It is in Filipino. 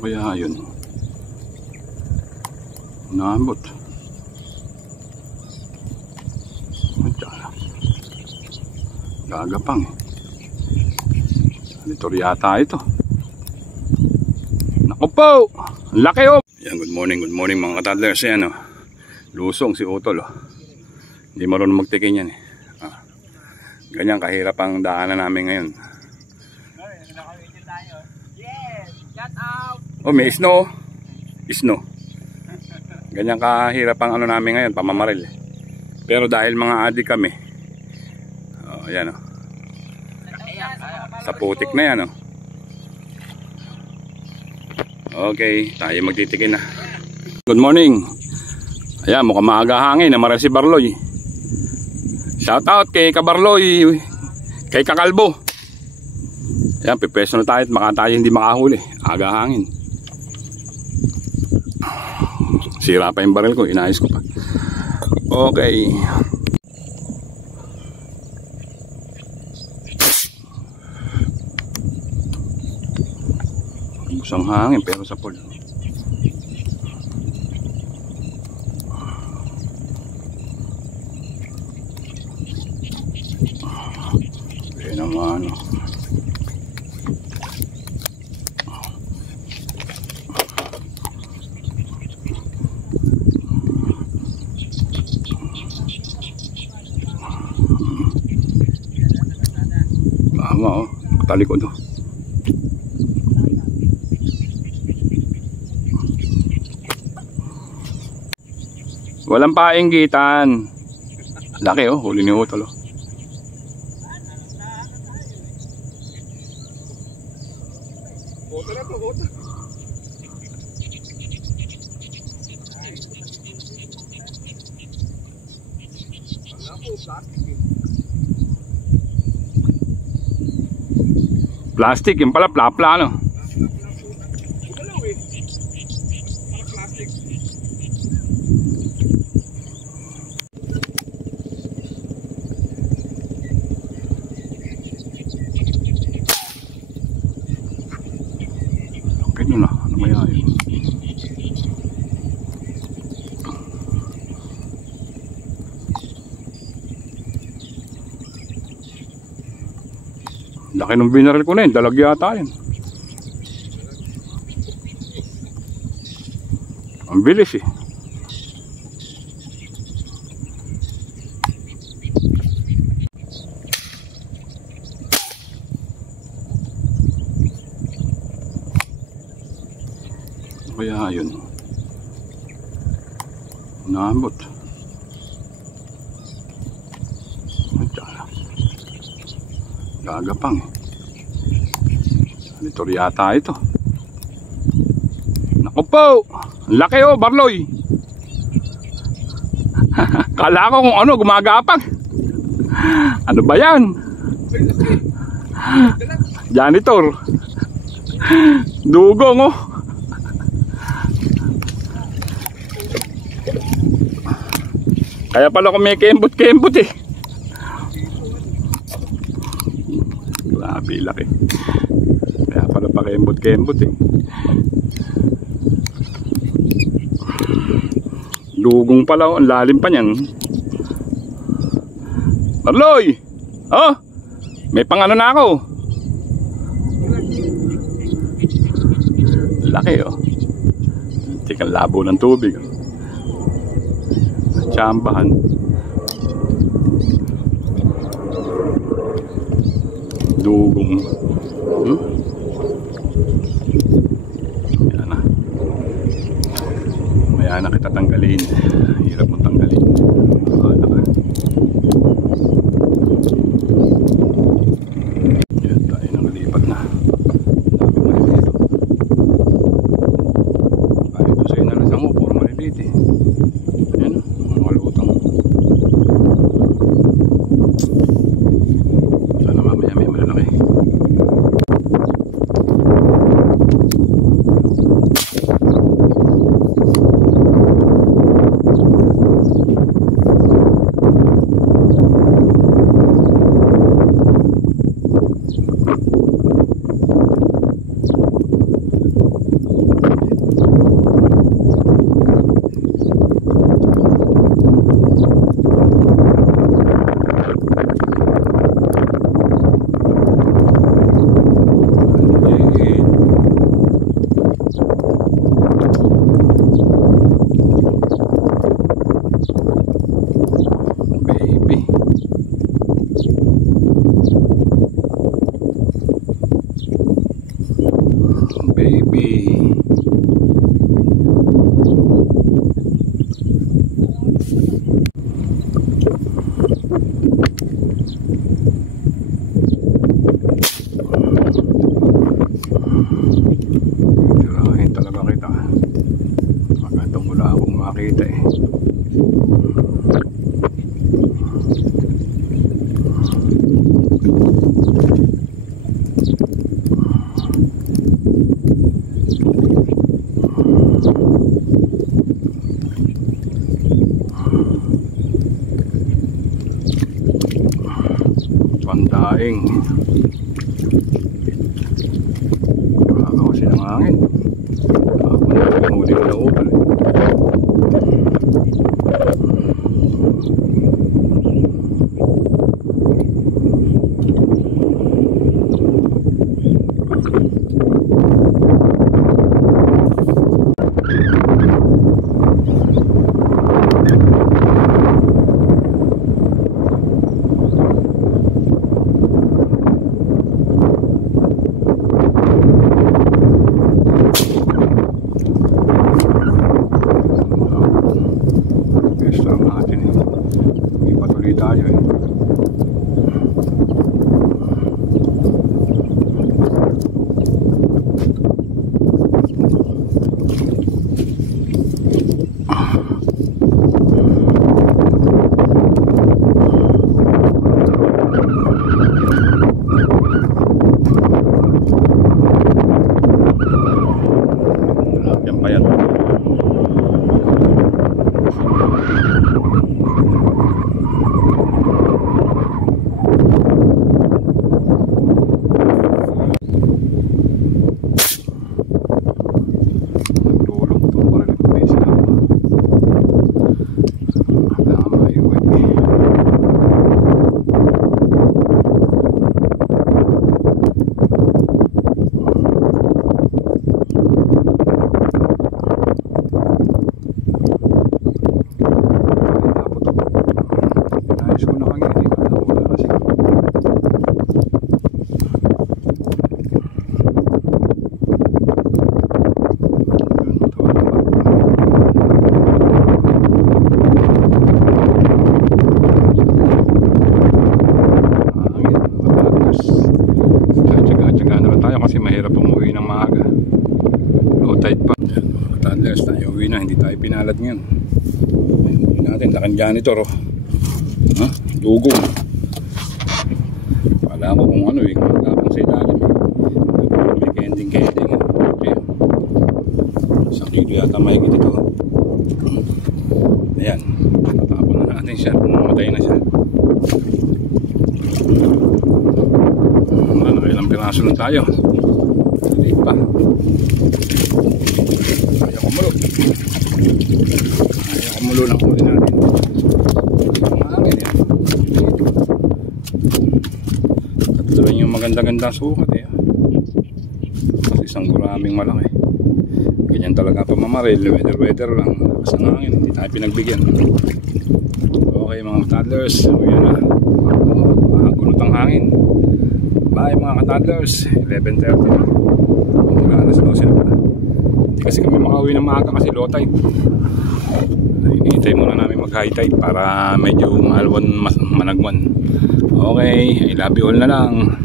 Kaya yun, naambot. Gagapang dito yata ito. Naku po, laki oh. Yan, good morning mga katadlers. Yan oh, lusong si Utol oh. Hindi marunong magtikin yan eh. Ganyan kahirap ang daanan namin ngayon. Oh, may snow. Snow. Ganyan kahirap ang ano namin ngayon, pamamaril. Pero dahil mga adik kami, ayan o. Sa putik na yan o. Okay, tayo magtitikin na. Good morning. Ayan, mukhang maaga hangin. Namara si Barloy. Shout out kay Kabarloy, kay Kakalbo. Ayan, pipeso na tayo at baka tayo hindi makahuli. Aga hangin. Sira pa yung baril ko, inayos ko pa. Okay. Busang hangin pero sa pool. Okay naman ano. Tama oh, talikod oh. Walang painggitan. Laki oh, huli ni Utol oh. Plastic, yung pala plapla no. Okay na, ano kaya yun? Laki ng binaril ko na yun, dalag yata yun. Ang bilis eh. Kaya yun, naambot. Gagapang dito yata ito. Naku po, laki oh Barloy. Kala ko kung ano gumagapang. Ano ba yan? Janitor. Dugong oh. Kaya pala kung may kembot eh. Grabe laki. Kaya pala pa kembot eh. Dugong pala, ang lalim pa niyan. Barloy! Oh! May pangano na ako. Laki oh. Tikang labo ng tubig. Tsambahan. Dugong. Ayan na. Maya na kita tanggalin. Hirap mong tanggalin. Wala ka. Yan tayo nakalipat na. Dami maliliit. Kahit ito sa'yo narasang mo, puro maliliit eh. Ayan o, mga lutang. Sana mamaya may malalaki. Pandaing. Nakakawasin ng hangin. Huli ko na upal. Tayo eh. Yan pa yan. Kasi mahirap umuwi ng maaga. Low tide pa. Toddlers tayo uwi na. Hindi tayo pinalad ngayon. Uwi natin. Lakan janitor oh. Ha? Dugong. Wala ko kung ano eh. Kapang sa ilalim eh. May kending-kending oh. Okay. Isang kilo yata mahigit ito. Ayan. Tatapon na natin siya. Mamatay na siya. Ilang piraso lang tayo. Hindi pa. Ayaw kumulo. Ayaw kumulo ng huli natin. Ang hangin yan. Katulad yung maganda-ganda sukat eh. Kasi isang guraming malaki. Ganyan talaga pamamaril. Weather lang. Lakas ng hangin. Hindi tayo pinagbigyan. Okay mga toddlers. Uwi na. Mahagunot ang hangin. Bye mga ka-toddlers, 11:30 na. Mula alas 12 na pala. Hindi kasi kami makauwi ng maaga kasi low tide. Hinihintay muna namin mag high tide para medyo mahalwan managwan. Okay, I love you all na lang.